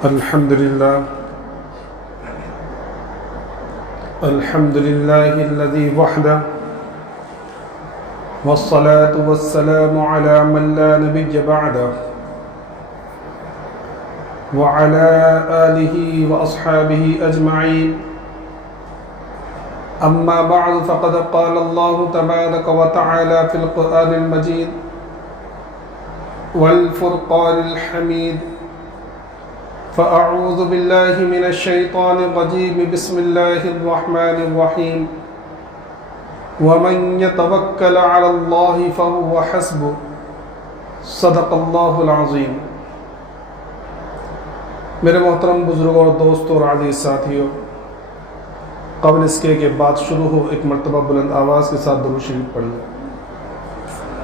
الحمد لله الذي وحده والصلاة والسلام على من لا نبي بعده وعلى آله وأصحابه أجمعين. أما بعد فقد قال الله تبارك وتعالى في القرآن المجيد والفرقان الحميد: فأعوذ بالله من الشيطان الرجيم بسم الله الرحمن الرحيم ومن يتوكل على الله فهو حسبه صدق اللہ العظیم. میرے محترم بزرگوں اور دوستوں اور عزیز ساتھیوں، قبل اس کے بات شروع ہو ایک مرتبہ بلند آواز کے ساتھ درود شریف پڑھ لیں.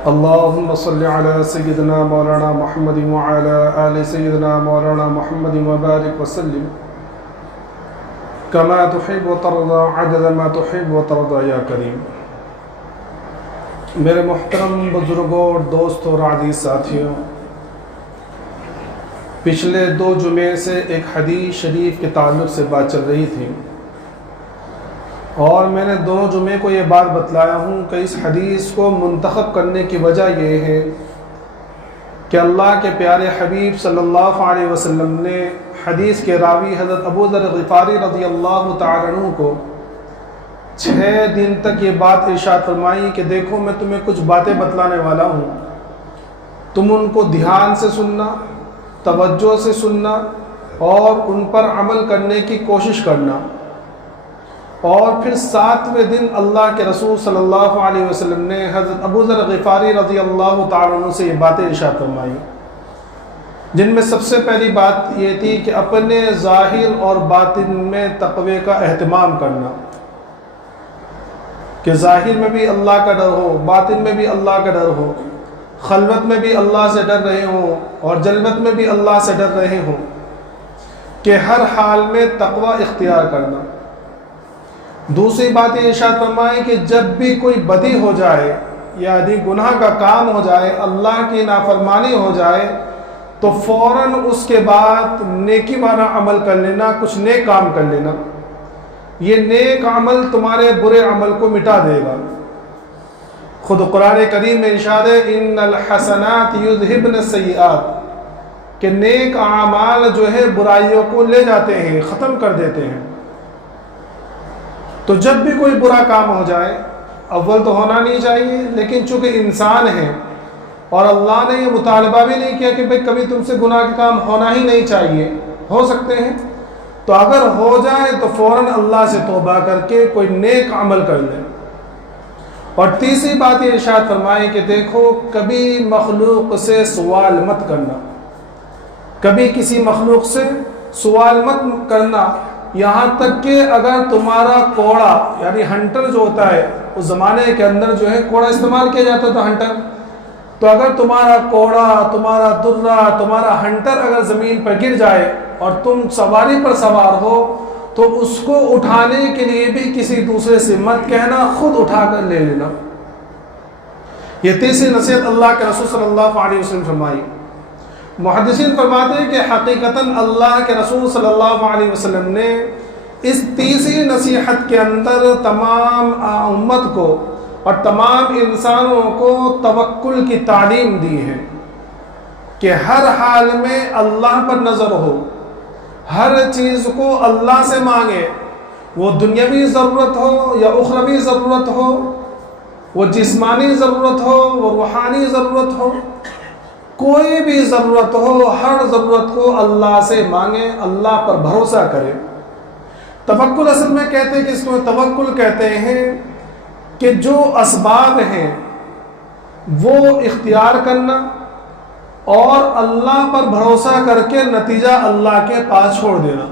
اللہم صل علی سیدنا مولانا محمد وعلی آل سیدنا مولانا محمد وبارک وسلم کما تحب وترضى عدد ما تحب وترضى یا کریم. میرے محترم بزرگوں اور دوستوں اور عزیز ساتھیوں، پچھلے 2 جمعے سے ایک حدیث شریف کے تعلق سے بات چل رہی تھی، اور میں نے 2 جمعے کو یہ بات بتلایا ہوں کہ اس حدیث کو منتخب کرنے کی وجہ یہ ہے کہ اللہ کے پیارے حبیب صلی اللہ علیہ وسلم نے حدیث کے راوی حضرت ابو ذر غفاری رضی اللہ تعالیٰ عنہ کو 6 دن تک یہ بات ارشاد فرمائی کہ دیکھو میں تمہیں کچھ باتیں بتلانے والا ہوں، تم ان کو دھیان سے سننا، توجہ سے سننا اور ان پر عمل کرنے کی کوشش کرنا. اور پھر 7ویں دن اللہ کے رسول صلی اللہ علیہ وسلم نے حضرت ابو ذر غفاری رضی اللہ تعالیٰ عنہ سے یہ باتیں ارشاد فرمائی، جن میں سب سے پہلی بات یہ تھی کہ اپنے ظاہر اور باطن میں تقوی کا اہتمام کرنا، کہ ظاہر میں بھی اللہ کا ڈر ہو، باطن میں بھی اللہ کا ڈر ہو، خلوت میں بھی اللہ سے ڈر رہے ہوں اور جلوت میں بھی اللہ سے ڈر رہے ہوں، کہ ہر حال میں تقوی اختیار کرنا. دوسری بات یہ ارشاد فرمائے کہ جب بھی کوئی بدی ہو جائے یعنی گناہ کا کام ہو جائے، اللہ کی نافرمانی ہو جائے، تو فوراً اس کے بعد نیکی والا عمل کر لینا، کچھ نیک کام کر لینا. یہ نیک عمل تمہارے برے عمل کو مٹا دے گا. خود قرآن کریم میں ارشاد ہے ان الحسنات یذہبن السیئات، کہ نیک اعمال جو ہے برائیوں کو لے جاتے ہیں، ختم کر دیتے ہیں. تو جب بھی کوئی برا کام ہو جائے، اول تو ہونا نہیں چاہیے، لیکن چونکہ انسان ہے اور اللہ نے یہ مطالبہ بھی نہیں کیا کہ بھئی کبھی تم سے گناہ کے کام ہونا ہی نہیں چاہیے، ہو سکتے ہیں، تو اگر ہو جائے تو فوراً اللہ سے توبہ کر کے کوئی نیک عمل کر لیں. اور تیسری بات یہ ارشاد فرمائے کہ دیکھو کبھی مخلوق سے سوال مت کرنا، کبھی کسی مخلوق سے سوال مت کرنا، یہاں تک کہ اگر تمہارا کوڑا یعنی ہنٹر جو ہوتا ہے، اس زمانے کے اندر جو ہے کوڑا استعمال کیا جاتا تھا، ہنٹر. تو اگر تمہارا کوڑا، تمہارا درہ، تمہارا ہنٹر اگر زمین پر گر جائے اور تم سواری پر سوار ہو تو اس کو اٹھانے کے لیے بھی کسی دوسرے سے مت کہنا، خود اٹھا کر لے لینا. یہ تیسری نصیحت اللہ کے رسول صلی اللہ علیہ وسلم فرمائی. محدثین فرماتے ہیں کہ حقیقتاً اللہ کے رسول صلی اللہ علیہ وسلم نے اس تیسری نصیحت کے اندر تمام امت کو اور تمام انسانوں کو توکل کی تعلیم دی ہے، کہ ہر حال میں اللہ پر نظر ہو، ہر چیز کو اللہ سے مانگے، وہ دنیاوی ضرورت ہو یا اخروی ضرورت ہو، وہ جسمانی ضرورت ہو، وہ روحانی ضرورت ہو، کوئی بھی ضرورت ہو، ہر ضرورت کو اللہ سے مانگے، اللہ پر بھروسہ کرے. توکل اصل میں کہتے ہیں کہ اس کو توکل کہتے ہیں کہ جو اسباب ہیں وہ اختیار کرنا اور اللہ پر بھروسہ کر کے نتیجہ اللہ کے پاس چھوڑ دینا،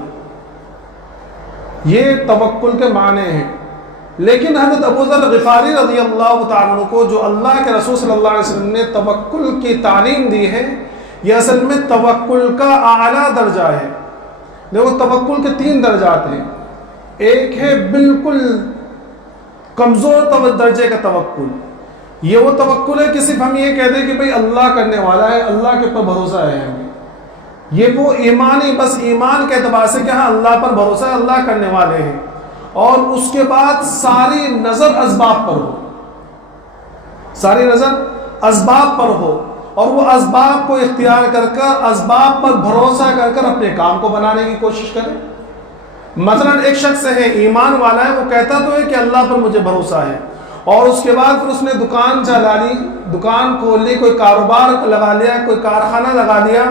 یہ توکل کے معنی ہیں. لیکن حضرت ابو ذر غفاری رضی اللہ تعالیٰ عنہ کو جو اللہ کے رسول صلی اللہ علیہ وسلم نے توکل کی تعلیم دی ہے، یہ اصل میں توکل کا اعلیٰ درجہ ہے. دیکھو توکل کے 3 درجات ہیں. ایک ہے بالکل کمزور درجے کا توکل، یہ وہ توکل ہے کہ صرف ہم یہ کہتے ہیں کہ بھئی اللہ کرنے والا ہے، اللہ کے اوپر بھروسہ ہے ہمیں، یہ وہ ایمانی، بس ایمان کے اعتبار سے کہ ہاں اللہ پر بھروسہ، اللہ کرنے والے ہیں، اور اس کے بعد ساری نظر اسباب پر ہو، ساری نظر اسباب پر ہو، اور وہ اسباب کو اختیار کر کر، اسباب پر بھروسہ کر کر اپنے کام کو بنانے کی کوشش کرے۔ مثلا ایک شخص ہے، ایمان والا ہے، وہ کہتا تو ہے کہ اللہ پر مجھے بھروسہ ہے، اور اس کے بعد پھر اس نے دکان چلا لی، دکان کھول لی، کوئی کاروبار لگا لیا، کوئی کارخانہ لگا لیا،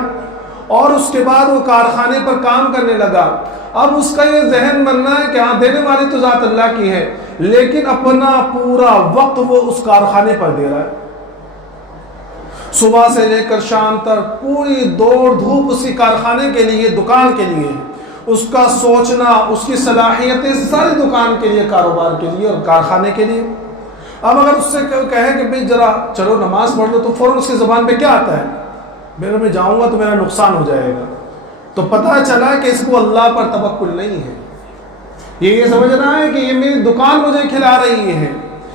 اور اس کے بعد وہ کارخانے پر کام کرنے لگا۔ اب اس کا یہ ذہن بننا ہے کہ ہاں دینے والی تو ذات اللہ کی ہے، لیکن اپنا پورا وقت وہ اس کارخانے پر دے رہا ہے، صبح سے لے کر شام تک پوری دوڑ دھوپ اسی کارخانے کے لیے، دکان کے لیے، اس کا سوچنا، اس کی صلاحیتیں ساری دکان کے لیے، کاروبار کے لیے اور کارخانے کے لیے۔ اب اگر اس سے کہے کہ بھئی ذرا چلو نماز پڑھ لو، تو فوراً اس کی زبان پہ کیا آتا ہے؟ میں جاؤں گا تو میرا نقصان ہو جائے گا۔ تو پتہ چلا کہ اس کو اللہ پر توکل نہیں ہے، یہ سمجھ رہا ہے کہ یہ میری دکان مجھے کھلا رہی ہے،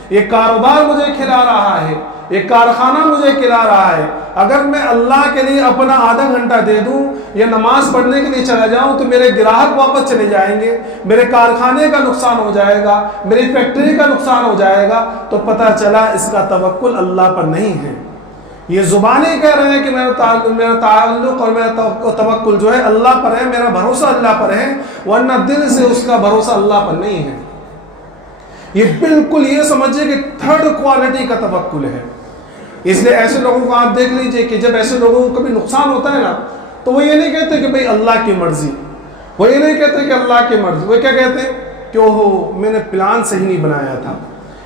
یہ کاروبار مجھے کھلا رہا ہے، یہ کارخانہ مجھے کھلا رہا ہے، اگر میں اللہ کے لیے اپنا آدھا گھنٹہ دے دوں یا نماز پڑھنے کے لیے چلا جاؤں تو میرے گراہک واپس چلے جائیں گے، میرے کارخانے کا نقصان ہو جائے گا، میری فیکٹری کا نقصان ہو جائے گا۔ تو پتہ چلا اس کا توکل اللہ پر نہیں ہے۔ یہ زبانیں کہہ رہے ہیں کہ میرا تعلق اور میرا توکل جو ہے اللہ پر ہے، میرا بھروسہ اللہ پر ہے، ورنہ دل سے اس کا بھروسہ اللہ پر نہیں ہے۔ یہ بالکل یہ سمجھے کہ تھرڈ کوالٹی کا توکل ہے۔ اس لیے ایسے لوگوں کو آپ دیکھ لیجئے کہ جب ایسے لوگوں کو کبھی نقصان ہوتا ہے نا، تو وہ یہ نہیں کہتے کہ بھئی اللہ کی مرضی، وہ یہ نہیں کہتے کہ اللہ کی مرضی، وہ کیا کہتے ہیں کہ اوہو میں نے پلان صحیح نہیں بنایا تھا،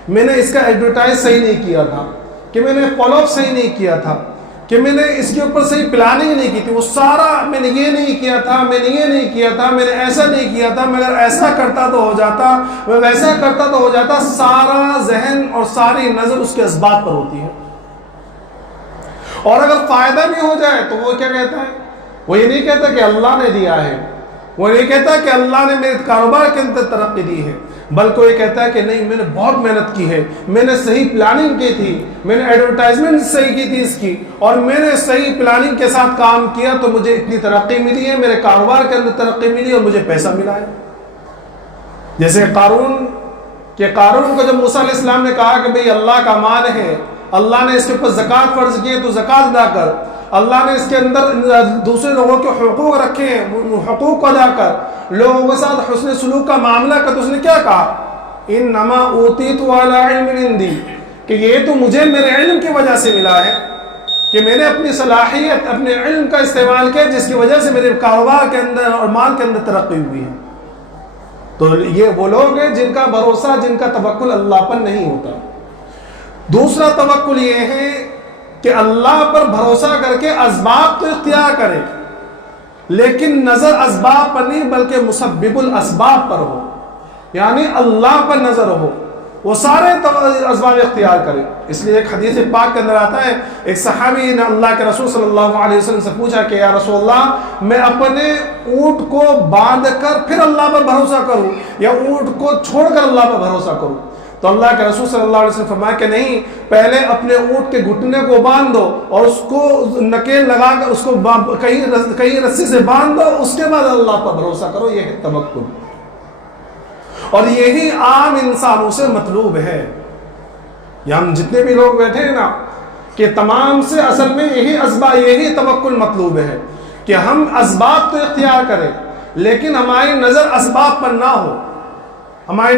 میں نے اس کا ایڈورٹائز صحیح نہیں کیا تھا، کہ میں نے فالو اپ صحیح نہیں کیا تھا، کہ میں نے اس کے اوپر صحیح پلاننگ نہیں کی تھی، وہ سارا میں نے یہ نہیں کیا تھا، میں نے یہ نہیں کیا تھا، میں نے ایسا نہیں کیا تھا، میں اگر ایسا کرتا تو ہو جاتا، میں ویسا کرتا تو ہو جاتا۔ سارا ذہن اور ساری نظر اس کے اسباب پر ہوتی ہے، اور اگر فائدہ بھی ہو جائے تو وہ کیا کہتا ہے؟ وہ یہ نہیں کہتا کہ اللہ نے دیا ہے، وہ نہیں کہتا کہ اللہ نے میرے کاروبار کے اندر ترقی دی ہے، بلکہ یہ کہتا ہے کہ نہیں میں نے بہت محنت کی ہے، میں نے صحیح پلاننگ کی تھی، میں نے ایڈورٹائزمنٹ صحیح کی تھی اس کی، اور میں نے صحیح پلاننگ کے ساتھ کام کیا تو مجھے اتنی ترقی ملی ہے، میرے کاروبار کے اندر ترقی ملی اور مجھے پیسہ ملا ہے۔ جیسے قارون کو جب موسیٰ علیہ السلام نے کہا کہ بھئی اللہ کا مال ہے، اللہ نے اس کے اوپر زکوٰۃ فرض کی ہے تو زکوٰۃ ادا کر، اللہ نے اس کے اندر دوسرے لوگوں کے حقوق رکھے ہیں، حقوق کو ادا کر، لوگوں کے ساتھ حسن سلوک کا معاملہ کر، تو اس نے کیا کہا؟ انما اوتیت علی علم عندی، کہ یہ تو مجھے میرے علم کی وجہ سے ملا ہے، کہ میں نے اپنی صلاحیت، اپنے علم کا استعمال کیا، جس کی وجہ سے میرے کاروبار کے اندر اور مال کے اندر ترقی ہوئی ہے۔ تو یہ وہ لوگ ہیں جن کا بھروسہ، جن کا توکل اللہ پر نہیں ہوتا۔ دوسرا توکل یہ ہے کہ اللہ پر بھروسہ کر کے اسباب تو اختیار کرے، لیکن نظر اسباب پر نہیں بلکہ مسبب الاسباب پر ہو، یعنی اللہ پر نظر ہو، وہ سارے اسباب اختیار کرے۔ اس لیے ایک حدیث پاک کے اندر آتا ہے، ایک صحابی نے اللہ کے رسول صلی اللہ علیہ وسلم سے پوچھا کہ یا رسول اللہ، میں اپنے اونٹ کو باندھ کر پھر اللہ پر بھروسہ کروں یا اونٹ کو چھوڑ کر اللہ پر بھروسہ کروں؟ تو اللہ کے رسول صلی اللہ علیہ وسلم فرمایا کہ نہیں، پہلے اپنے اونٹ کے گھٹنے کو باندھ دو اور اس کو نکیل لگا کر اس کو کہیں رسی سے باندھ دو، اس کے بعد اللہ پر بھروسہ کرو۔ یہ ہے توکل، اور یہی عام انسانوں سے مطلوب ہے۔ یہ ہم جتنے بھی لوگ بیٹھے ہیں نا، کہ تمام سے اصل میں یہی توکل مطلوب ہے کہ ہم اسباب تو اختیار کریں، لیکن ہماری نظر اسباب پر نہ ہو، ہماری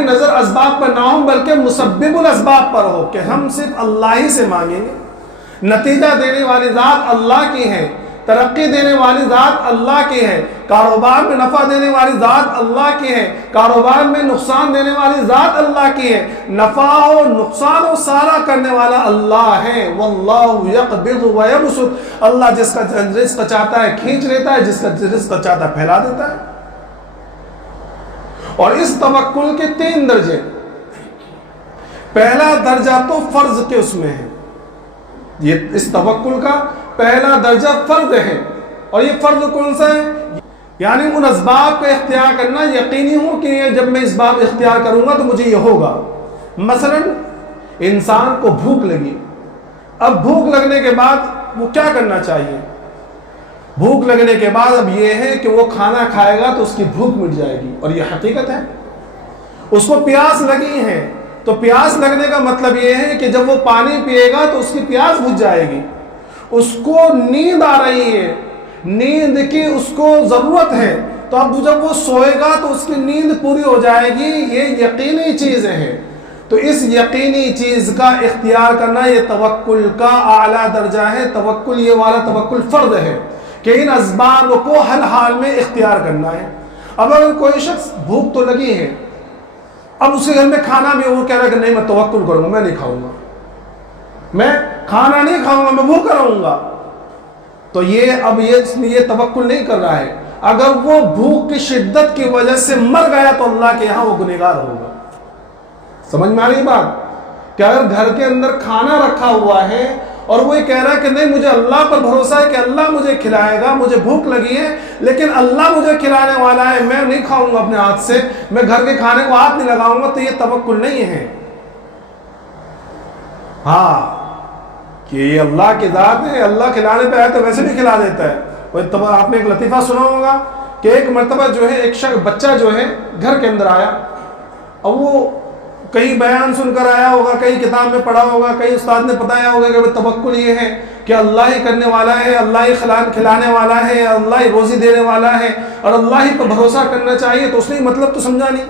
نظر اسباب پر نہ ہو بلکہ مسبب الاسباب پر ہو، کہ ہم صرف اللہ ہی سے مانگیں گے۔ نتیجہ دینے والی ذات اللہ کی ہے، ترقی دینے والی ذات اللہ کی ہے، کاروبار میں نفع دینے والی ذات اللہ کی ہے، کاروبار میں نقصان دینے والی ذات اللہ کی ہے، نفع و نقصان و سارا کرنے والا اللہ ہے۔ واللہ یقبض و یبسط، اللہ جس کا رزق چاہتا ہے کھینچ لیتا ہے، جس کا رزق چاہتا ہے پھیلا دیتا ہے۔ اور اس توکل کے 3 درجے، پہلا درجہ تو فرض کے اس میں ہے، یہ اس توکل کا پہلا درجہ فرض ہے، اور یہ فرض کون سا ہے؟ یعنی ان اسباب کا اختیار کرنا، یقینی ہو کہ جب میں اسباب اختیار کروں گا تو مجھے یہ ہوگا۔ مثلا انسان کو بھوک لگی، اب بھوک لگنے کے بعد وہ کیا کرنا چاہیے؟ بھوک لگنے کے بعد اب یہ ہے کہ وہ کھانا کھائے گا تو اس کی بھوک مٹ جائے گی، اور یہ حقیقت ہے۔ اس کو پیاس لگی ہے تو پیاس لگنے کا مطلب یہ ہے کہ جب وہ پانی پیے گا تو اس کی پیاس بجھ جائے گی۔ اس کو نیند آ رہی ہے، نیند کی اس کو ضرورت ہے، تو اب جب وہ سوئے گا تو اس کی نیند پوری ہو جائے گی۔ یہ یقینی چیزیں ہیں، تو اس یقینی چیز کا اختیار کرنا یہ توکل کا اعلیٰ درجہ ہے۔ توکل، یہ والا توکل فرض ہے کہ ان اسباب کو ہر حال میں اختیار کرنا ہے۔ اب اگر کوئی شخص بھوک تو لگی ہے، اب اس کے گھر میں کھانا بھی، وہ کہہ رہا ہے کہ نہیں میں توکل کروں گا، میں نہیں کھاؤں گا، میں کھانا نہیں کھاؤں گا، میں بھوکا رہوں گا، تو یہ توکل نہیں کر رہا ہے۔ اگر وہ بھوک کی شدت کی وجہ سے مر گیا تو اللہ کے یہاں وہ گنہگار ہوگا۔ سمجھ میں آ رہی بات کہ اگر گھر کے اندر کھانا رکھا ہوا ہے اور وہ یہ کہہ رہا ہے کہ نہیں مجھے اللہ پر بھروسہ ہے کہ اللہ مجھے کھلائے گا، مجھے بھوک لگی ہے لیکن اللہ مجھے کھلانے والا ہے، میں نہیں کھاؤں گا اپنے ہاتھ سے، میں گھر کے کھانے کو ہاتھ نہیں لگاؤں گا، تو یہ توکل نہیں ہے۔ ہاں کہ یہ اللہ کی ذات ہے، اللہ کھلانے پہ آئے تو ویسے بھی کھلا دیتا ہے۔ آپ نے ایک لطیفہ سنا ہوگا کہ ایک مرتبہ جو ہے ایک بچہ جو ہے گھر کے اندر آیا، اور وہ کہیں بیان سن کر آیا ہوگا، کہیں کتاب میں پڑھا ہوگا، کہیں استاد نے بتایا ہوگا کہ توکل یہ ہے کہ اللہ ہی کرنے والا ہے، اللہ ہی کھلانے والا ہے، اللہ ہی روزی دینے والا ہے، اور اللہ ہی پر بھروسہ کرنا چاہیے۔ تو اس نے مطلب تو سمجھا نہیں،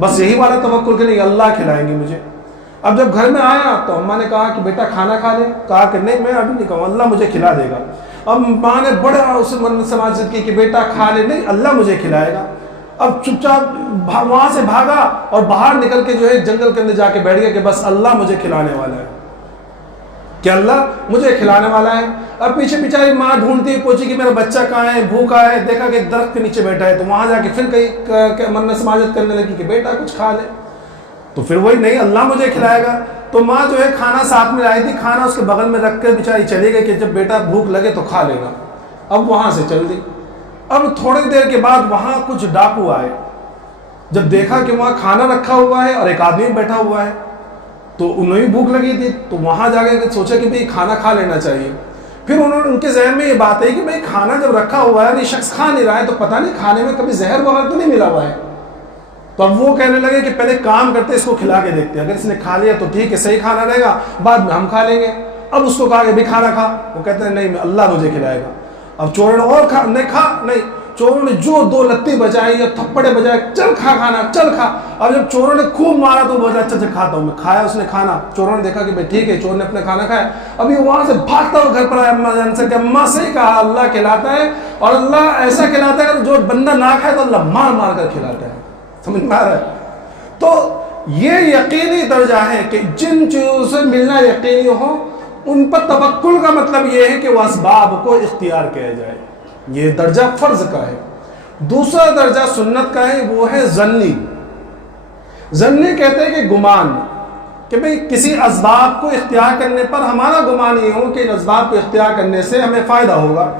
بس یہی والا توکل کہ نہیں اللہ کھلائیں گے مجھے۔ اب جب گھر میں آیا تو اماں نے کہا کہ بیٹا کھانا کھا لے، کہا کہ نہیں میں ابھی نہیں کھاؤں، اللہ مجھے کھلا دے گا۔ اب ماں نے بڑا اسے من میں سماجت کی کہ بیٹا کھا لے، نہیں اللہ مجھے کھلائے گا۔ اب چپ چاپ وہاں سے بھاگا اور باہر نکل کے جو ہے جنگل کے اندر جا کے بیٹھ گیا کہ بس اللہ مجھے کھلانے والا ہے، کہ اللہ مجھے کھلانے والا ہے۔ اب پیچھے بیچاری ماں ڈھونڈتی پہنچی کہ میرا بچہ کہاں ہے، بھوکا ہے، دیکھا کہ ایک درخت کے نیچے بیٹھا ہے، تو وہاں جا کے پھر کہیں من میں سماجت کرنے لگی کہ بیٹا کچھ کھا لے، تو پھر وہی نہیں اللہ مجھے کھلائے گا۔ تو ماں جو ہے کھانا ساتھ میں لائی تھی، کھانا اس کے بغل میں رکھ کر بیچاری چلی گئی کہ جب بیٹا بھوک لگے تو کھا لے گا۔ اب وہاں سے چل دی۔ اب تھوڑی دیر کے بعد وہاں کچھ ڈاکو آئے، جب دیکھا کہ وہاں کھانا رکھا ہوا ہے اور ایک آدمی بیٹھا ہوا ہے تو انہیں بھی بھوک لگی تھی، تو وہاں جا کے سوچا کہ بھئی کھانا کھا لینا چاہیے۔ پھر ان کے ذہن میں یہ بات ہے کہ بھئی کھانا جب رکھا ہوا ہے یہ شخص کھا نہیں رہا ہے تو پتہ نہیں کھانے میں کبھی زہر وغیرہ تو نہیں ملا ہوا ہے۔ تو اب وہ کہنے لگے کہ پہلے کام کرتے اس کو کھلا کے دیکھتے ہیں، اگر اس نے کھا لیا تو ٹھیک ہے صحیح کھانا رہے گا، بعد میں ہم کھا لیں گے۔ اب اس کو کہا کہ بھی کھانا کھا، وہ کہتے ہیں نہیں اللہ مجھے کھلائے گا۔ اب چور نے اور کھا نہیں، چوروں نے جو دو لتی بجائی یا تھپڑے بجائے، چل کھا کھانا چل کھا۔ اب جب چوروں نے خوب مارا تو وہ اچھا کھاتا ہوں میں، کھایا اس نے کھانا۔ چوروں نے دیکھا کہ بھائی ٹھیک ہے، چور نے اپنا کھانا کھایا۔ ابھی وہاں سے بھاگتا ہوا گھر پر آیا اماں جان سے کہ اماں سے کہا اللہ کھلاتا ہے، اور اللہ ایسا کھلاتا ہے کہ جو بندہ نہ کھائے تو اللہ مار مار کر کھلاتا ہے۔ سمجھ میں آ رہا ہے؟ تو یہ یقینی درجہ ہے کہ جن چیزوں سے ملنا یقینی ہو ان پر توکل کا مطلب یہ ہے کہ وہ اسباب کو اختیار کیا جائے، یہ درجہ فرض کا ہے۔ دوسرا درجہ سنت کا ہے، وہ ہے ظنی۔ ظنی کہتے ہیں کہ گمان، کہ بھئی کسی اسباب کو اختیار کرنے پر ہمارا گمان یہ ہو کہ ان اسباب کو اختیار کرنے سے ہمیں فائدہ ہوگا۔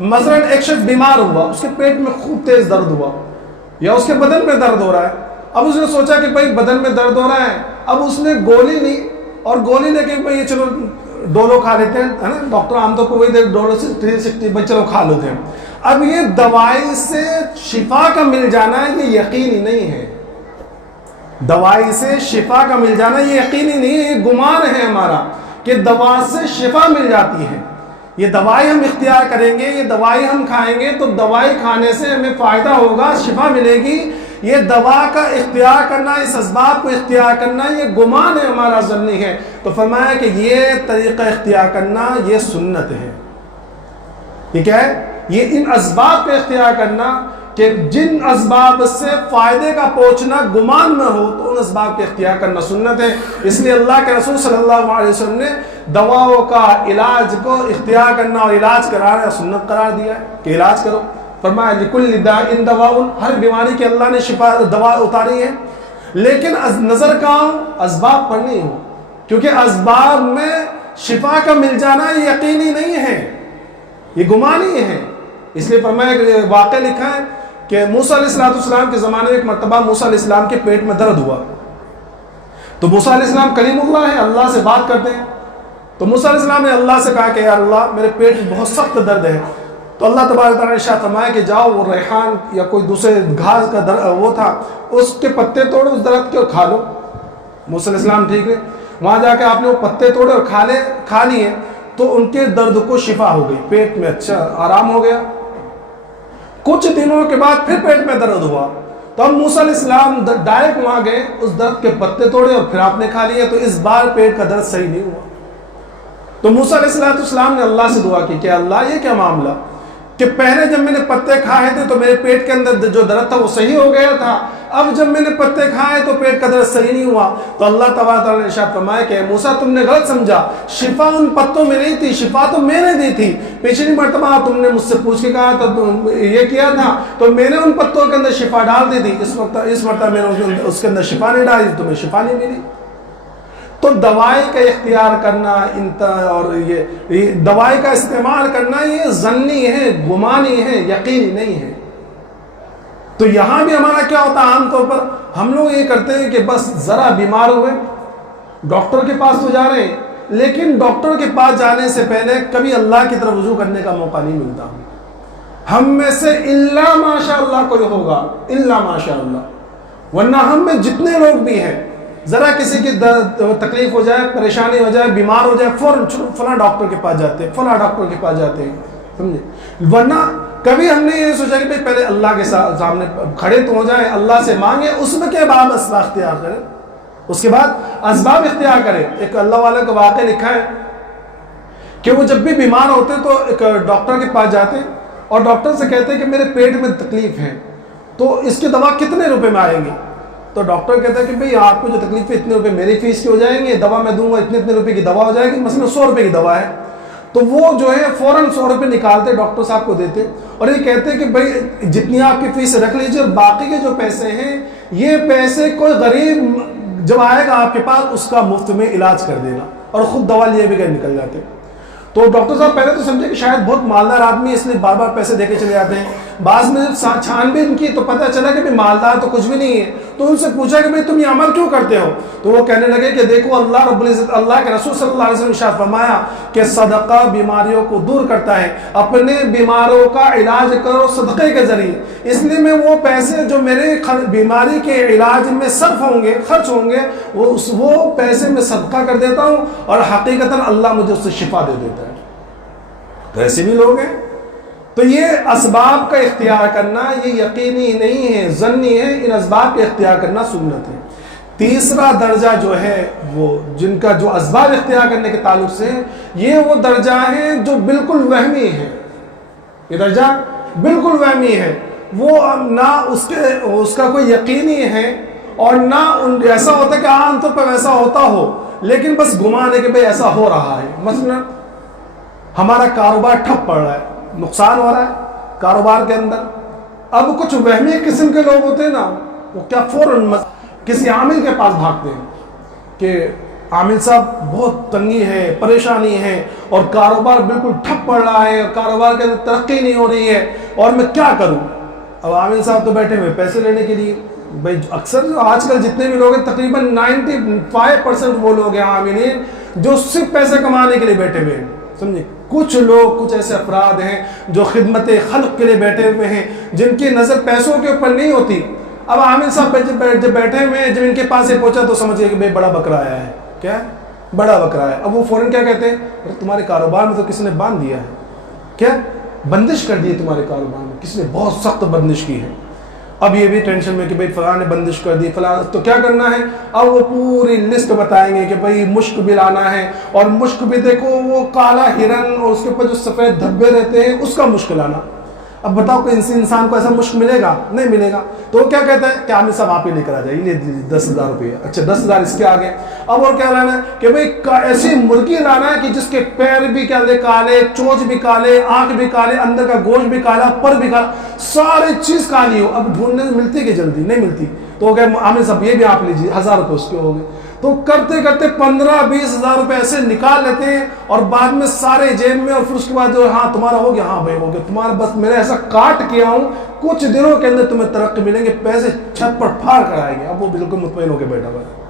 مثلا ایک شخص بیمار ہوا، اس کے پیٹ میں خوب تیز درد ہوا یا اس کے بدن میں درد ہو رہا ہے۔ اب اس نے سوچا کہ بھئی بدن میں درد ہو رہا ہے، اب اس نے گولی لی اور گولی لے کے بھئی چلو ڈولو کھا لیتے ہیں، ہے نا، ڈاکٹر عام طور پر وہی دے ڈولو سے 360 بھئی چلو کھا لیتے ہیں۔ اب یہ دوائی سے شفا کا مل جانا یہ یقینی نہیں ہے، دوائی سے شفا کا مل جانا یہ یقینی نہیں ہے، یہ گمان ہے ہمارا کہ دوا سے شفا مل جاتی ہے۔ یہ دوائی ہم اختیار کریں گے، یہ دوائی ہم کھائیں گے تو دوائی کھانے سے ہمیں فائدہ ہوگا، شفا ملے گی۔ یہ دوا کا اختیار کرنا، اس اسباب کو اختیار کرنا یہ گمان ہے ہمارا، ظنی ہے۔ تو فرمایا کہ یہ طریقہ اختیار کرنا یہ سنت ہے۔ یہ کیا ہے؟ یہ ان اسباب کا اختیار کرنا کہ جن اسباب سے فائدے کا پہنچنا گمان میں ہو تو ان اسباب کا اختیار کرنا سنت ہے۔ اس لیے اللہ کے رسول صلی اللہ علیہ وسلم نے دواؤں کا علاج کو اختیار کرنا اور علاج کرانا سنت قرار دیا ہے کہ علاج کرو۔ فرمایا لِكُلِّ دَاءٍ دَوَاءٌ، ہر بیماری کے اللہ نے شفا دوا اتاری ہے، لیکن نظر کہاں ہو؟ اسباب پر نہیں ہو، کیونکہ اسباب میں شفا کا مل جانا یہ یقینی نہیں ہے، یہ گمانی ہے۔ اس لیے فرمایا کہ واقعہ لکھا ہے کہ موسیٰ علیہ السلام کے زمانے میں ایک مرتبہ موسیٰ علیہ السلام کے پیٹ میں درد ہوا، تو موسیٰ علیہ السلام کلیم اللہ ہے، اللہ سے بات کرتے ہیں، تو موسیٰ علیہ السلام نے اللہ سے کہا کہ یا اللہ میرے پیٹ میں بہت سخت درد ہے، تو اللہ تبارک تعالیٰ نے ارشاد فرمایا کہ جاؤ وہ ریحان یا کوئی دوسرے گھاس کا وہ تھا، اس کے پتے توڑو، اس درخت کے اور کھا لو۔ موسیٰ علیہ السلام ٹھیک ہے، وہاں جا کے آپ نے وہ پتے توڑے اور کھا لیے تو ان کے درد کو شفا ہو گئی، پیٹ میں اچھا آرام ہو گیا۔ کچھ دنوں کے بعد پھر پیٹ میں درد ہوا تو اب موسیٰ علیہ السلام ڈائریکٹ وہاں گئے، اس درخت کے پتے توڑے اور پھر آپ نے کھا لیا، تو اس بار پیٹ کا درد صحیح نہیں ہوا۔ تو موسیٰ علیہ السلام نے اللہ سے دعا کی کہ اللہ یہ کیا معاملہ کہ پہلے جب میں نے پتے کھائے تھے تو میرے پیٹ کے اندر جو درد تھا وہ صحیح ہو گیا تھا، اب جب میں نے پتے کھائے تو پیٹ کا درد صحیح نہیں ہوا۔ تو اللہ تبارک تعالیٰ نے ارشاد فرمایا کہ موسیٰ تم نے غلط سمجھا، شفا ان پتوں میں نہیں تھی، شفا تو میں نے دی تھی۔ پچھلی مرتبہ تم نے مجھ سے پوچھ کے کہا تھا، یہ کیا تھا تو میں نے ان پتوں کے اندر شفا ڈال دی تھی، اس مرتبہ میں نے اس کے اندر شفا نہیں ڈالی، تمہیں شفا نہیں ملی۔ تو دوائی کا اختیار کرنا اور یہ دوائی کا استعمال کرنا یہ ظنی ہے، گمانی ہے، یقینی نہیں ہے۔ تو یہاں بھی ہمارا کیا ہوتا ہے، عام طور پر ہم لوگ یہ کرتے ہیں کہ بس ذرا بیمار ہوئے ڈاکٹر کے پاس تو جا رہے ہیں، لیکن ڈاکٹر کے پاس جانے سے پہلے کبھی اللہ کی طرف رجوع کرنے کا موقع نہیں ملتا۔ ہم میں سے الا ماشاء اللہ کوئی ہوگا، الا ماشاء اللہ، ورنہ ہم میں جتنے لوگ بھی ہیں ذرا کسی کی تکلیف ہو جائے، پریشانی ہو جائے، بیمار ہو جائے، فوراً فلاں ڈاکٹر کے پاس جاتے ہیں، فلاں ڈاکٹر کے پاس جاتے ہیں، سمجھے۔ ورنہ کبھی ہم نے یہ سوچا کہ پہلے اللہ کے سامنے کھڑے تو ہو جائیں، اللہ سے مانگیں، اس میں کے بعد اسباب اختیار کریں، اس کے بعد اسباب اختیار کریں۔ ایک اللہ والے کا واقعہ لکھا ہے کہ وہ جب بھی بیمار ہوتے تو ایک ڈاکٹر کے پاس جاتے اور ڈاکٹر سے کہتے کہ میرے پیٹ میں تکلیف ہے تو اس کی دوا کتنے روپے میں آئیں گی؟ تو ڈاکٹر کہتا ہے کہ بھئی آپ کو جو تکلیف ہے اتنے روپے میری فیس کی ہو جائیں گے، دوا میں دوں گا اتنے روپے کی دوا ہو جائے گی، مثلا 100 روپے کی دوا ہے۔ تو وہ جو ہے فوراً 100 روپے نکالتے ڈاکٹر صاحب کو دیتے اور یہ کہتے ہیں کہ بھئی جتنی آپ کی فیس رکھ لیجیے اور باقی کے جو پیسے ہیں یہ پیسے کوئی غریب جب آئے گا آپ کے پاس اس کا مفت میں علاج کر دینا، اور خود دوا لیے بغیر نکل جاتے۔ تو ڈاکٹر صاحب پہلے تو سمجھے کہ شاید بہت مالدار آدمی ہے اس لیے بار بار پیسے دے کے چلے جاتے ہیں، بعض میں جب چھان بین کی تو پتہ چلا کہ مالدار تو کچھ بھی نہیں ہے، تو ان سے پوچھا کہ تم یہ عمل کیوں کرتے ہو؟ تو وہ کہنے لگے کہ دیکھو اللہ رب العزت، اللہ کے رسول صلی اللہ علیہ وسلم نے ارشاد فرمایا کہ صدقہ بیماریوں کو دور کرتا ہے، اپنے بیماروں کا علاج کرو صدقے کے ذریعے، اس لیے میں وہ پیسے جو میرے بیماری کے علاج میں صرف ہوں گے، خرچ ہوں گے، وہ پیسے میں صدقہ کر دیتا ہوں اور حقیقتاً اللہ مجھے اس سے شفا دے دیتا ہے۔ تو ایسے بھی لوگ ہیں۔ تو یہ اسباب کا اختیار کرنا یہ یقینی نہیں ہے، ظنی ہے، ان اسباب کا اختیار کرنا سنت ہے۔ تیسرا درجہ جو ہے وہ جن کا جو اسباب اختیار کرنے کے تعلق سے یہ وہ درجہ ہے جو بالکل وہمی ہے، یہ درجہ بالکل وہمی ہے، وہ نہ اس کا کوئی یقینی ہے اور نہ ایسا ہوتا ہے کہ عام طور پر ایسا ہوتا ہو، لیکن بس گمان ہے کہ بھئی ایسا ہو رہا ہے۔ مثلا ہمارا کاروبار ٹھپ پڑ رہا ہے، نقصان ہو رہا ہے کاروبار کے اندر، اب کچھ وہمی قسم کے لوگ ہوتے ہیں نا، وہ کیا فوراً کسی عامل کے پاس بھاگتے ہیں کہ عامل صاحب بہت تنگی ہے، پریشانی ہے اور کاروبار بالکل ٹھپ پڑ رہا ہے، کاروبار کے اندر ترقی نہیں ہو رہی ہے اور میں کیا کروں؟ اب عامل صاحب تو بیٹھے ہوئے پیسے لینے کے لیے۔ بھائی اکثر آج کل جتنے بھی لوگ ہیں تقریباً 95% وہ لوگ ہیں عاملین جو صرف پیسے کمانے کے لیے بیٹھے ہوئے ہیں، سمجھے۔ کچھ لوگ، کچھ ایسے افراد ہیں جو خدمت خلق کے لیے بیٹھے ہوئے ہیں، جن کی نظر پیسوں کے اوپر نہیں ہوتی۔ اب عامل صاحب جب بیٹھے ہوئے ہیں، جب ان کے پاس یہ پہنچا تو سمجھ گئے کہ بھئی بڑا بکرا آیا ہے۔ کیا بڑا بکرا ہے؟ اب وہ فوراً کیا کہتے ہیں، تمہارے کاروبار میں تو کسی نے باندھ دیا ہے، کیا بندش کر دی ہے تمہارے کاروبار میں، کسی نے بہت سخت بندش کی ہے۔ اب یہ بھی ٹینشن میں کہ بھئی فلاں نے بندش کر دی، فلاں، تو کیا کرنا ہے؟ اب وہ پوری لسٹ بتائیں گے کہ بھئی مشک بھی لانا ہے، اور مشک بھی دیکھو وہ کالا ہرن اور اس کے اوپر جو سفید دھبے رہتے ہیں اس کا مشک لانا۔ اب بتاؤ کہ انسان کو ایسا مشک ملے گا؟ نہیں ملے گا۔ تو وہ کیا کہتا ہے کہ عامل صاحب آپ ہی لے کر آ جائیے، لے 10,000 روپیہ، اچھا 10,000 اس کے آگے۔ اب اور کیا لانا ہے کہ بھئی ایسی مرغی لانا ہے کہ جس کے پیر بھی کالے، چونچ بھی کالے، آنکھ بھی کالے، اندر کا گوشت بھی کالا، پر بھی کالا، ساری چیز کالی ہو۔ اب ڈھونڈنے میں ملتی کہ جلدی نہیں ملتی، تو وہ کہ عامل صاحب یہ بھی آپ لیجیے، 1,000 روپے اس کے ہو گئے۔ تو کرتے کرتے 15-20 ہزار روپے ایسے نکال لیتے ہیں اور بعد میں سارے جیب میں، اور پھر اس کے بعد جو ہاں تمہارا ہو گیا، ہاں بھائی ہو گیا تمہارا، بس میں نے ایسا کاٹ کیا ہوں، کچھ دنوں کے اندر تمہیں ترقی ملیں گے، پیسے چھت پر پھاڑ کر آئیں گے۔ اب وہ بالکل مطمئن ہو کے بیٹھا ہوا ہے۔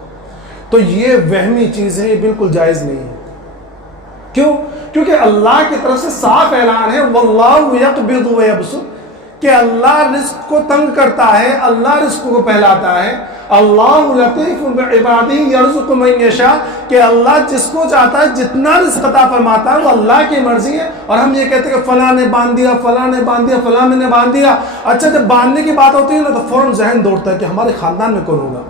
تو یہ وہمی چیزیں بالکل جائز نہیں ہے، کیوں؟ کیونکہ اللہ کی طرف سے صاف اعلان ہے واللہ یقبض و یبسط، کہ اللہ رزق کو تنگ کرتا ہے، اللہ رزق کو پھیلاتا ہے. اللہ لطیف بعبادہ یرزق من یشاء، کہ اللہ جس کو چاہتا ہے جتنا رزق عطا فرماتا ہے وہ اللہ کی مرضی ہے. اور ہم یہ کہتے ہیں کہ فلاں نے باندھ دیا، فلاں نے باندھ دیا، فلاں نے باندھ دیا. اچھا جب باندھنے کی بات ہوتی ہے نا تو فوراً ذہن دوڑتا ہے کہ ہمارے خاندان میں کون ہوگا.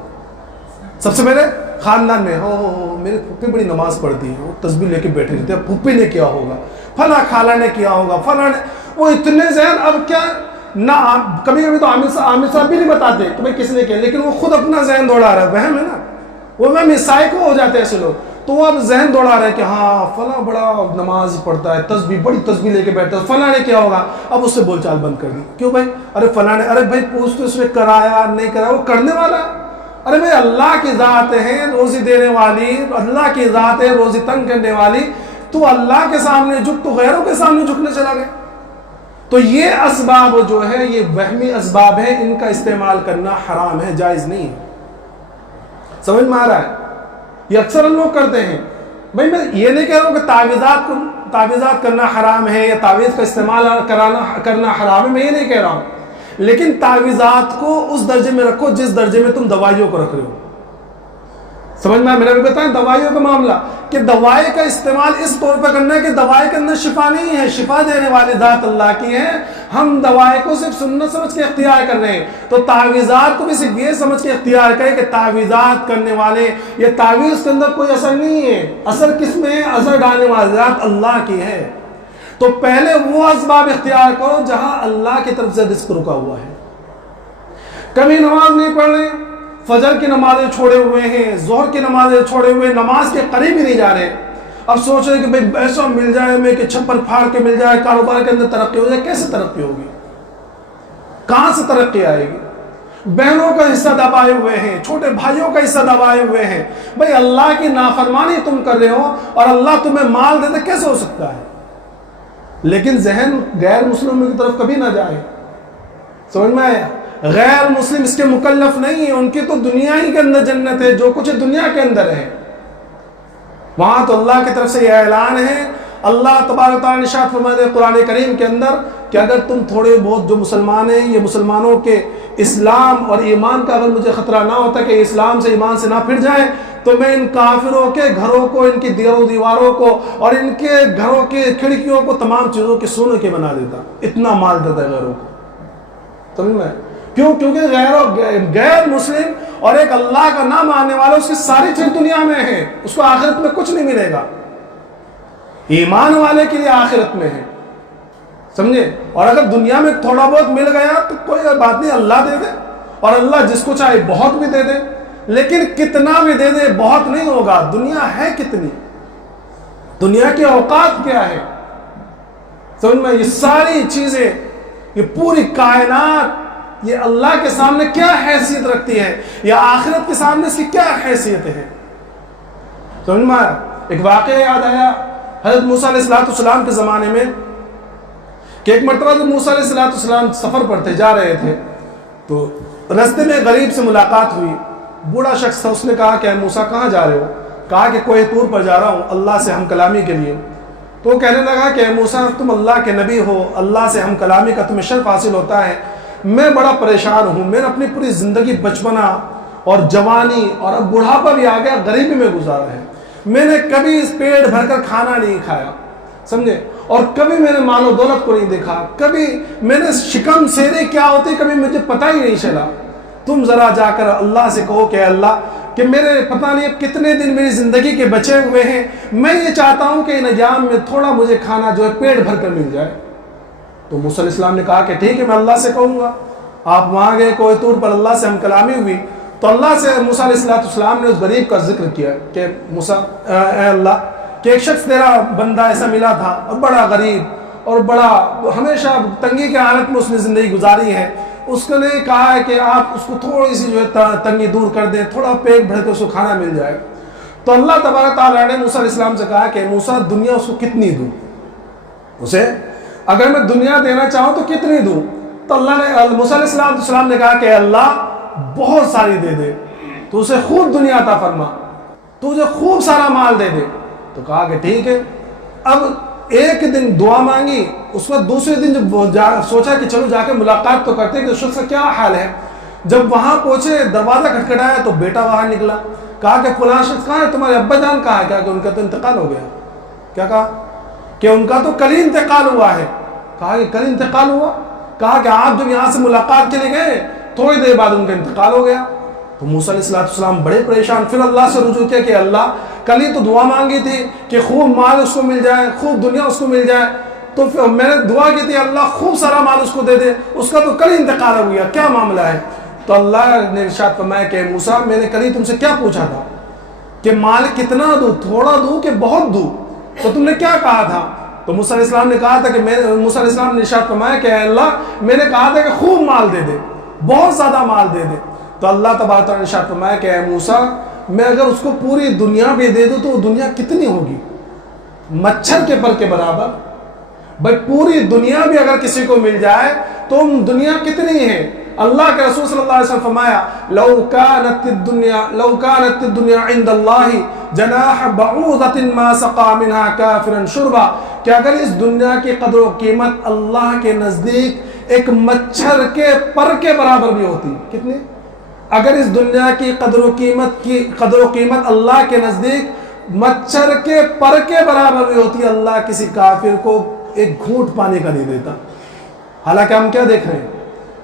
سب سے پہلے خاندان میں ہو میرے پھوپھی بڑی نماز پڑھتی ہے، وہ تسبیح لے کے بیٹھے رہتے ہیں، پھوپھی نے کیا ہوگا، فلاں خالہ نے کیا ہوگا، فلاں نے، وہ اتنے ذہن. اب کیا نہ کبھی کبھی تو عامر صاحب بھی نہیں بتاتے کہ بھائی کس نے کیا، لیکن وہ خود اپنا ذہن دوڑا رہا ہے. وہم ہے نا، وہ وہم عیسائی کو ہو جاتے ہیں ایسے لوگ. تو وہ اب ذہن دوڑا رہا ہے کہ ہاں فلاں بڑا نماز پڑھتا ہے، تسبیح بڑی تسبیح لے کے بیٹھتا ہے، فلاں نے کیا ہوگا. اب اس سے بول چال بند کر دی. کیوں بھائی؟ ارے فلاں نے، ارے بھائی پوچھ تو اس نے کرایا نہیں کرایا، وہ کرنے والا. ارے بھائی اللہ کی ذات ہے روزی دینے والی، اللہ کی ذات ہے روزی تنگ کرنے والی. تو اللہ کے سامنے جھک تو غیروں کے سامنے جھکنے چلا گیا. تو یہ اسباب جو ہے یہ وہمی اسباب ہے، ان کا استعمال کرنا حرام ہے، جائز نہیں ہے. سمجھ میں آ رہا ہے؟ یہ اکثر لوگ کرتے ہیں. بھائی میں یہ نہیں کہہ رہا ہوں کہ تعویذات کرنا حرام ہے یا تعویذ کا استعمال کرنا حرام ہے، میں یہ نہیں کہہ رہا ہوں. لیکن تعویذات کو اس درجے میں رکھو جس درجے میں تم دوائیوں کو رکھ رہے ہو. سمجھ میں میرا بھی بتائیں دوائیوں کا معاملہ، کہ دوائی کا استعمال اس طور پہ کرنا ہے کہ دوائی کے اندر شفا نہیں ہے، شفا دینے والی ذات اللہ کی ہے. ہم دوائی کو صرف سنت سمجھ کے اختیار کر رہے ہیں. تو تعویذات کو بھی صرف یہ سمجھ کے اختیار کریں کہ تعویذات کرنے والے، یہ تعویذ کے اندر کوئی اثر نہیں ہے. اثر کس میں ہے؟ اثر ڈالنے والی ذات اللہ کی ہے. تو پہلے وہ اسباب اختیار کرو جہاں اللہ کی طرف سے رزق رکا ہوا ہے. کبھی نماز نہیں پڑھ رہے، فجر کی نمازیں چھوڑے ہوئے ہیں، ظہر کی نمازیں چھوڑے ہوئے، نماز کے قریب ہی نہیں جا رہے. اب سوچ رہے کہ بھئی ایسا مل جائے ہمیں کہ چھپر پھاڑ کے مل جائے، کاروبار کے اندر ترقی ہو جائے. کیسے ترقی ہوگی؟ کہاں سے ترقی آئے گی؟ بہنوں کا حصہ دبائے ہوئے ہیں، چھوٹے بھائیوں کا حصہ دبائے ہوئے ہیں. بھئی اللہ کی نافرمانی تم کر رہے ہو اور اللہ تمہیں مال دیتے، کیسے ہو سکتا ہے؟ لیکن ذہن غیر مسلموں کی طرف کبھی نہ جائے. سمجھ میں آیا؟ غیر مسلم اس کے مکلف نہیں ہیں، ان کی تو دنیا ہی کے اندر جنت ہے، جو کچھ دنیا کے اندر ہے وہاں تو اللہ کی طرف سے یہ اعلان ہے. اللہ تبارک و تعالیٰ نے ارشاد فرمایا ہے قرآن کریم کے اندر کہ اگر تم تھوڑے بہت جو مسلمان ہیں، یہ مسلمانوں کے اسلام اور ایمان کا اگر مجھے خطرہ نہ ہوتا کہ اسلام سے ایمان سے نہ پھر جائیں، تو میں ان کافروں کے گھروں کو، ان کی دیواروں کو اور ان کے گھروں کے کھڑکیوں کو تمام چیزوں کے سونے کے بنا دیتا. اتنا مال دیتا ہے غیروں کو. سمجھ میں؟ کیوں؟ کیونکہ غیر مسلم اور ایک اللہ کا نہ ماننے والا، اس کی ساری چیز دنیا میں ہے، اس کو آخرت میں کچھ نہیں ملے گا. ایمان والے کے لیے آخرت میں ہے. سمجھے؟ اور اگر دنیا میں تھوڑا بہت مل گیا تو کوئی بات نہیں، اللہ دے دے، اور اللہ جس کو چاہے بہت بھی دے دے. لیکن کتنا بھی دے دے بہت نہیں ہوگا. دنیا ہے کتنی، دنیا کی اوقات کیا ہے. سمجھ میں؟ یہ ساری چیزیں، یہ پوری کائنات، یہ اللہ کے سامنے کیا حیثیت رکھتی ہے، یا آخرت کے سامنے اس کی کیا حیثیت ہے. سمجھ میں؟ ایک واقعہ یاد آیا حضرت موسیٰ علیہ السلام کے زمانے میں کہ ایک مرتبہ جب موسیٰ علیہ السلام سفر پر تھے، جا رہے تھے، تو راستے میں غریب سے ملاقات ہوئی. بوڑھا شخص تھا. اس نے کہا کہ اے موسیٰ کہاں جا رہے ہو؟ کہا کہ کوہ طور پر جا رہا ہوں اللہ سے ہم کلامی کے لیے. تو وہ کہنے لگا کہ اے موسیٰ تم اللہ کے نبی ہو، اللہ سے ہم کلامی کا تمہیں شرف حاصل ہوتا ہے. میں بڑا پریشان ہوں، میں نے اپنی پوری زندگی بچپنا اور جوانی اور اب بڑھاپا بھی آ گیا غریبی میں گزارا ہے. میں نے کبھی اس پیٹ بھر کر کھانا نہیں کھایا، سمجھے، اور کبھی میں نے مال و دولت کو نہیں دیکھا، کبھی میں نے شکم سیرے کیا ہوتی کبھی مجھے پتہ ہی نہیں چلا. تم ذرا جا کر اللہ سے کہو کہ اللہ کہ میرے پتہ نہیں اب کتنے دن میری زندگی کے بچے ہوئے ہیں، میں یہ چاہتا ہوں کہ ان ایام میں تھوڑا مجھے کھانا جو ہے پیٹ بھر کر مل جائے. تو موسیٰ علیہ السلام نے کہا کہ ٹھیک ہے میں اللہ سے کہوں گا. آپ وہاں گئے کوہ طور پر، اللہ سے ہم کلامی ہوئی. تو اللہ سے موسیٰ علیہ السلام نے اس غریب کا ذکر کیا کہ موسیٰ اے اللہ کہ ایک شخص تیرا بندہ ایسا ملا تھا اور بڑا غریب اور بڑا ہمیشہ تنگی کے حالت میں اس نے زندگی گزاری ہے. اس نے کہا ہے کہ آپ اس کو تھوڑی سی جو ہے تنگی دور کر دیں، تھوڑا پیٹ بھر کے اس کو کھانا مل جائے. تو اللہ تبارک تعالیٰ نے موسیٰ علیہ السلام سے کہا کہ موسیٰ دنیا اس کو کتنی دوں؟ اسے اگر میں دنیا دینا چاہوں تو کتنی دوں؟ تو اللہ نے موسیٰ علیہ السلام نے کہا کہ اللہ بہت ساری دے دے، تو اسے خوب دنیا عطا فرما، تو اسے خوب سارا مال دے دے. تو کہا کہ ٹھیک ہے. اب ایک دن دعا مانگی، اس وقت دوسرے دن جب سوچا کہ چلو جا کے ملاقات تو کرتے کہ اس شخص کا کیا حال ہے، جب وہاں پہنچے دروازہ کھٹکھٹایا تو بیٹا باہر نکلا، کہا کہ فلاں شخص کہاں ہے، تمہارے ابا جان کہا ہے؟ کیا کہ ان کا تو انتقال ہو گیا۔ کیا کہا کہ ان کا تو کل ہی انتقال ہوا ہے۔ کہا کہ کل انتقال ہوا؟ کہا کہ آپ جب یہاں سے ملاقات کے لیے گئے تھوڑی دیر بعد ان کا انتقال ہو گیا۔ تو موسیٰ علیہ السلام بڑے پریشان، پھر اللہ سے رجوع کیا کہ اللہ کل ہی تو دعا مانگی تھی کہ خوب مال اس کو مل جائے، خوب دنیا اس کو مل جائے، تو میں نے دعا کی تھی اللہ خوب سارا مال اس کو دے دے، اس کا تو کل ہی انتقال ہو گیا، کیا معاملہ ہے؟ تو اللہ نے ارشاد فرمایا کہ موسیٰ میں نے کل ہی تم سے کیا پوچھا تھا کہ مال کتنا دوں، تھوڑا دوں کہ بہت دوں؟ تو تم نے کیا کہا تھا؟ تو موسیٰ علیہ السلام نے کہا تھا کہ موسیٰ علیہ السلام نے ارشاد فرمایا کہ اے اللہ میں نے کہا تھا کہ خوب مال دے دے، بہت زیادہ مال دے دے۔ تو اللہ تبارک تعالیٰ نے ارشاد فرمایا کہ اے موسیٰ میں اگر اس کو پوری دنیا بھی دے دوں تو وہ دنیا کتنی ہوگی؟ مچھر کے پر کے برابر۔ بھائی پوری دنیا بھی اگر کسی کو مل جائے تو دنیا کتنی ہے؟ اللہ کے رسول صلی اللہ علیہ وسلم فرمایا لو كانت الدنيا عند الله جناح بعوضة ما سقى منها كافرا شربا، کہ اگر اس دنیا کی قدر و قیمت اللہ کے نزدیک ایک مچھر کے پر کے برابر بھی ہوتی، کتنی؟ اگر اس دنیا کی قدر و قیمت اللہ کے نزدیک مچھر کے پر کے برابر بھی ہوتی، اللہ کسی کافر کو ایک گھونٹ پانی کا نہیں دیتا۔ حالانکہ ہم کیا دیکھ رہے ہیں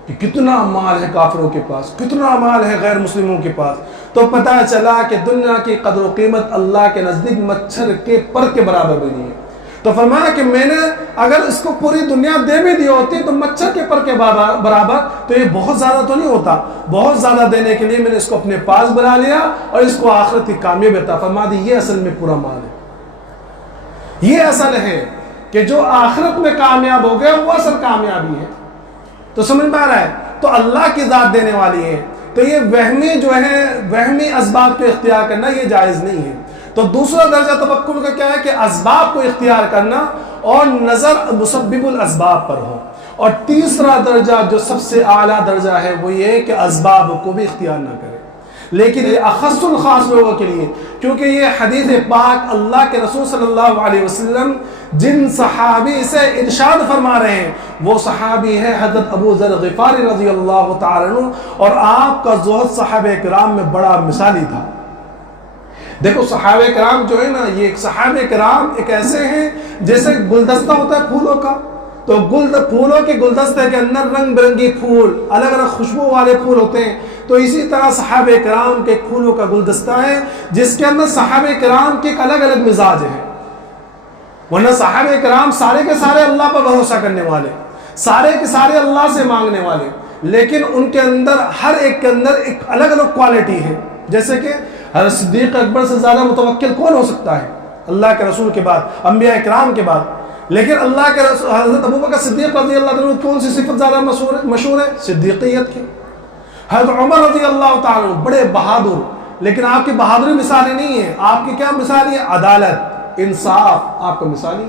کہ کتنا مال ہے کافروں کے پاس، کتنا مال ہے غیر مسلموں کے پاس، تو پتہ چلا کہ دنیا کی قدر و قیمت اللہ کے نزدیک مچھر کے پر کے برابر بھی نہیں ہے۔ تو فرمایا کہ میں نے اگر اس کو پوری دنیا دے بھی دی ہوتی تو مچھر کے پر کے برابر، تو یہ بہت زیادہ تو نہیں ہوتا، بہت زیادہ دینے کے لیے میں نے اس کو اپنے پاس بنا لیا اور اس کو آخرت کی کامیابی عطا فرما دی۔ یہ اصل میں پورا مال ہے، یہ اصل ہے کہ جو آخرت میں کامیاب ہو گیا وہ اصل کامیابی ہے۔ تو سمجھ میں آ رہا ہے؟ تو اللہ کی ذات دینے والی ہے، تو یہ وہمی جو ہے وہمی اسباب کو اختیار کرنا یہ جائز نہیں ہے۔ تو دوسرا درجہ توکل کا کیا ہے کہ اسباب کو اختیار کرنا اور نظر مسبب الاسباب پر ہو، اور تیسرا درجہ جو سب سے اعلیٰ درجہ ہے وہ یہ کہ اسباب کو بھی اختیار نہ کرے، لیکن یہ اخص الخاص لوگوں کے لیے، کیونکہ یہ حدیث پاک اللہ کے رسول صلی اللہ علیہ وسلم جن صحابی سے ارشاد فرما رہے ہیں وہ صحابی ہے حضرت ابو ذر غفاری رضی اللہ تعالیٰ عنہ، اور آپ کا زہد صحابہ کرام میں بڑا مثالی تھا۔ دیکھو صحابہ کرام جو ہے نا، یہ صحابہ کرام ایک ایسے ہیں جیسے گلدستہ ہوتا ہے پھولوں کا، تو پھولوں کے گلدستے کے اندر رنگ برنگی پھول، الگ الگ خوشبو والے پھول ہوتے ہیں، تو اسی طرح صحابہ کرام کے پھولوں کا گلدستہ ہے جس کے اندر صحابہ کرام کے ایک الگ الگ مزاج ہے۔ ورنہ صحابہ کرام سارے کے سارے اللہ پر بھروسہ کرنے والے، سارے کے سارے اللہ سے مانگنے والے، لیکن ان کے اندر ہر ایک کے اندر ایک الگ الگ کوالٹی ہے۔ جیسے کہ حضرت صدیق اکبر سے زیادہ متوکل کون ہو سکتا ہے اللہ کے رسول کے بعد، انبیاء کرام کے بعد؟ لیکن اللہ کے رسول حضرت ابوبکر صدیق رضی اللہ عنہ کون سی صفت زیادہ مشہور ہے؟ صدیقیت کی۔ حضرت عمر رضی اللہ تعالیٰ عنہ بڑے بہادر، لیکن آپ کی بہادری مثالی نہیں ہے، آپ کی کیا مثالی ہے؟ عدالت، انصاف آپ کا مثالی۔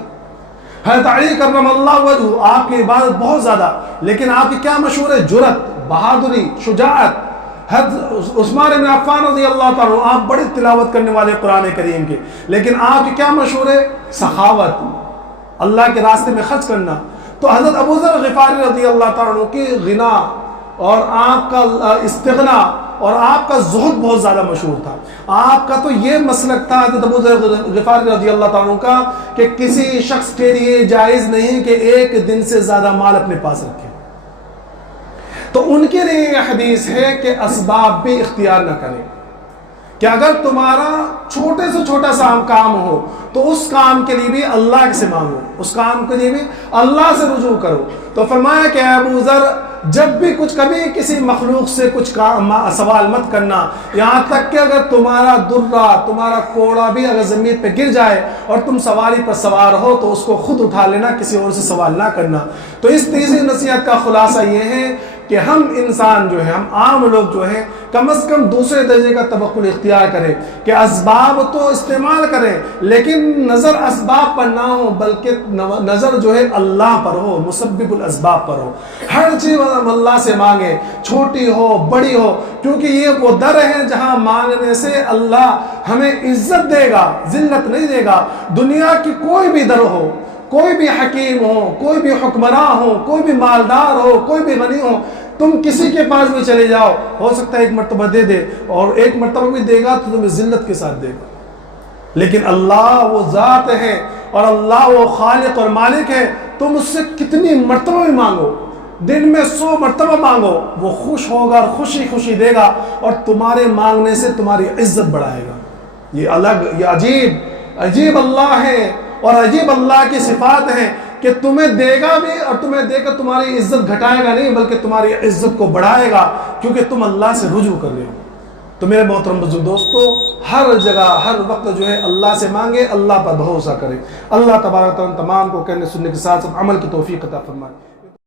حضرت علی کرم اللہ وجہہ آپ کی عبادت بہت زیادہ، لیکن آپ کی کیا مشہور ہے؟ جرأت، بہادری، شجاعت۔ حضرت عثمان بن عفان رضی اللہ تعالیٰ عنہ آپ بڑی تلاوت کرنے والے قرآن کریم کے، لیکن آپ کی کیا مشہور ہے؟ سخاوت، اللہ کے راستے میں خرچ کرنا۔ تو حضرت ابو ذر غفاری رضی اللہ تعالیٰ عنہ کی غنا اور آپ کا استغنا اور آپ کا زہد بہت زیادہ مشہور تھا۔ آپ کا تو یہ مسلک تھا حضرت ابو ذر غفاری رضی اللہ تعالیٰ عنہ کا کہ کسی شخص کے لیے جائز نہیں کہ ایک دن سے زیادہ مال اپنے پاس رکھے۔ تو ان کے لیے یہ حدیث ہے کہ اسباب بھی اختیار نہ کریں، کہ اگر تمہارا چھوٹے سے چھوٹا سا کام ہو تو اس کام کے لیے بھی اللہ سے مانگو، اس کام کے لیے بھی اللہ سے رجوع کرو۔ تو فرمایا کہ ابو ذر جب بھی کبھی کسی مخلوق سے کچھ سوال مت کرنا، یہاں تک کہ اگر تمہارا درہ، تمہارا کوڑا بھی اگر زمین پہ گر جائے اور تم سواری پر سوار ہو تو اس کو خود اٹھا لینا، کسی اور سے سوال نہ کرنا۔ تو اس تیسری نصیحت کا خلاصہ یہ ہے کہ ہم انسان جو ہے، ہم عام لوگ جو ہیں کم از کم دوسرے درجے کا توقل اختیار کریں کہ اسباب تو استعمال کریں لیکن نظر اسباب پر نہ ہو، بلکہ نظر جو ہے اللہ پر ہو، مسبب الاسباب پر ہو۔ ہر چیز ہم اللہ سے مانگیں، چھوٹی ہو بڑی ہو، کیونکہ یہ وہ در ہے جہاں مانگنے سے اللہ ہمیں عزت دے گا، ذلت نہیں دے گا۔ دنیا کی کوئی بھی در ہو، کوئی بھی حکیم ہو، کوئی بھی حکمراں ہو، کوئی بھی مالدار ہو، کوئی بھی غنی ہو، تم کسی کے پاس بھی چلے جاؤ، ہو سکتا ہے ایک مرتبہ دے دے، اور ایک مرتبہ بھی دے گا تو تمہیں ذلت کے ساتھ دے گا، لیکن اللہ وہ ذات ہے اور اللہ وہ خالق اور مالک ہے۔ تم اس سے کتنی مرتبہ بھی مانگو، دن میں 100 مرتبہ مانگو، وہ خوش ہوگا اور خوشی خوشی دے گا، اور تمہارے مانگنے سے تمہاری عزت بڑھائے گا۔ یہ الگ، یہ عجیب اللہ ہے اور عجیب اللہ کی صفات ہیں کہ تمہیں دے گا بھی اور تمہیں دے کر تمہاری عزت گھٹائے گا نہیں، بلکہ تمہاری عزت کو بڑھائے گا، کیونکہ تم اللہ سے رجوع کر رہے ہو۔ تو میرے محترم بزرگ دوستو، ہر جگہ ہر وقت جو ہے اللہ سے مانگے، اللہ پر بھروسہ کرے۔ اللہ تبارک و تعالیٰ تمام کو کہنے سننے کے ساتھ ساتھ عمل کی توفیق عطا فرمائے۔